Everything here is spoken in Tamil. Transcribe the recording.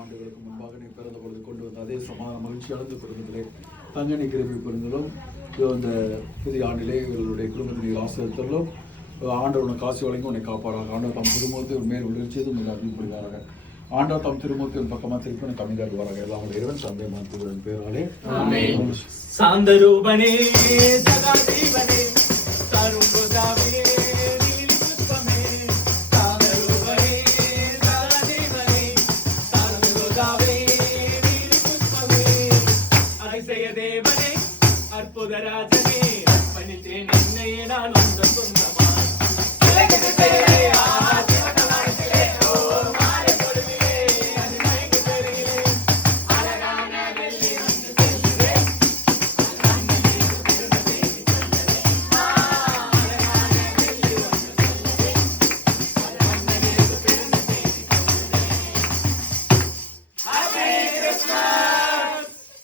ஆண்டுகளுக்கு முன்பாக நீ பிறந்த பொழுது கொண்டு வந்த அதே சமாதான மகிழ்ச்சி அளந்து பிறந்ததிலே தங்கனி கிருபை புரிந்தலும் இந்த புதிய ஆண்டிலே இவர்களுடைய குடும்பத்தை நீங்கள் ஆசிரியர்களும் ஆண்டவர் உனக்கு காசு வழங்கி உன்னை காப்பாறாங்க. ஆண்டவர் தம் திருமூர்த்தி மேல் விழுச்சது உங்களை அறிவிப்படுகிறார்கள். ஆண்டவர் தம் திருமூர்த்தி பக்கமாக திருப்பி உனக்கு கம்மியாக வராங்க. எல்லாம் உடைய இறைவன் தந்தை மாற்றுவதன் பேராலே சாந்தரூபனே தேவனே அற்புத ராஜனே பணித்தேன் என்னையே நான் சொந்தமா